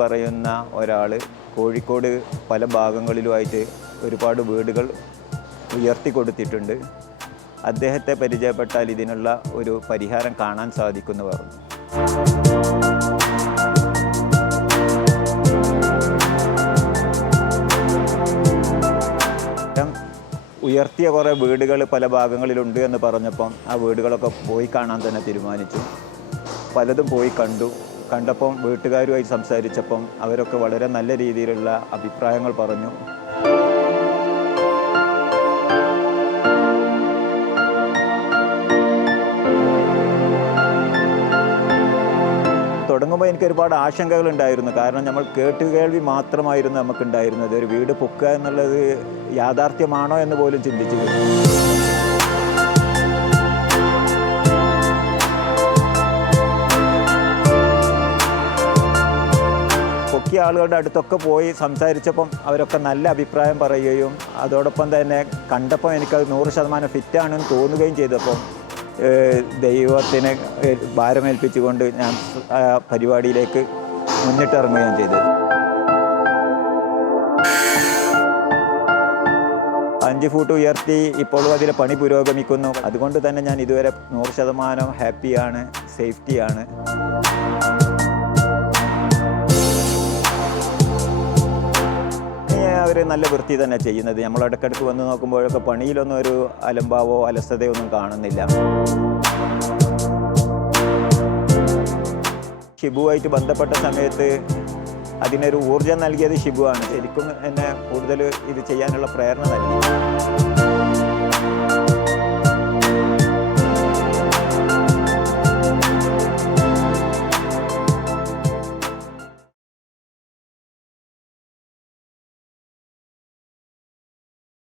പറയുന്ന ഒരാൾ കോഴിക്കോട് പല ഭാഗങ്ങളിലുമായിട്ട് ഒരുപാട് വീടുകൾ ഉയർത്തി കൊടുത്തിട്ടുണ്ട്. അദ്ദേഹത്തെ പരിചയപ്പെട്ടാൽ ഇതിനുള്ള ഒരു പരിഹാരം കാണാൻ സാധിക്കുമെന്ന് പറഞ്ഞു. ഉയർത്തിയ കുറേ വീടുകൾ പല ഭാഗങ്ങളിലുണ്ട് എന്ന് പറഞ്ഞപ്പം ആ വീടുകളൊക്കെ പോയി കാണാൻ തന്നെ തീരുമാനിച്ചു. പലതും പോയി കണ്ടപ്പം വീട്ടുകാരുമായി സംസാരിച്ചപ്പം അവരൊക്കെ വളരെ നല്ല രീതിയിലുള്ള അഭിപ്രായങ്ങൾ പറഞ്ഞു. തുടങ്ങുമ്പോൾ എനിക്ക് ഒരുപാട് ആശങ്കകളുണ്ടായിരുന്നു. കാരണം നമ്മൾ കേൾവി മാത്രമായിരുന്നു നമുക്കുണ്ടായിരുന്നത്. ഒരു വീട് പൊക്കുക എന്നുള്ളത് യാഥാർത്ഥ്യമാണോ എന്ന് പോലും ചിന്തിച്ചു. പൊക്കിയ ആളുകളുടെ അടുത്തൊക്കെ പോയി സംസാരിച്ചപ്പം അവരൊക്കെ നല്ല അഭിപ്രായം പറയുകയും അതോടൊപ്പം തന്നെ കണ്ടപ്പോൾ എനിക്കത് 100% ഫിറ്റാണെന്ന് തോന്നുകയും ചെയ്തപ്പം ദൈവത്തിനെ ഭാരമേൽപ്പിച്ചുകൊണ്ട് ഞാൻ പരിപാടിയിലേക്ക് മുന്നിട്ടിറങ്ങുകയും ചെയ്തത്. 5 ഫൂട്ട് ഉയർത്തി ഇപ്പോഴും അതിലെ പണി പുരോഗമിക്കുന്നു. അതുകൊണ്ട് തന്നെ ഞാൻ ഇതുവരെ 100% ഹാപ്പിയാണ്, സേഫ്റ്റിയാണ്. അവർ നല്ല വൃത്തി തന്നെ ചെയ്യുന്നത്. നമ്മൾ ഇടയ്ക്കിടയ്ക്ക് വന്ന് നോക്കുമ്പോഴൊക്കെ പണിയിലൊന്നും ഒരു അലംഭാവോ അലസതയോ ഒന്നും കാണുന്നില്ല. ഷിബുവായിട്ട് ബന്ധപ്പെട്ട സമയത്ത് അതിനൊരു ഊർജം നൽകിയത് ഷിബുവാണ്. ശരിക്കും എന്നെ കൂടുതൽ ഇത് ചെയ്യാനുള്ള പ്രേരണ നൽകി.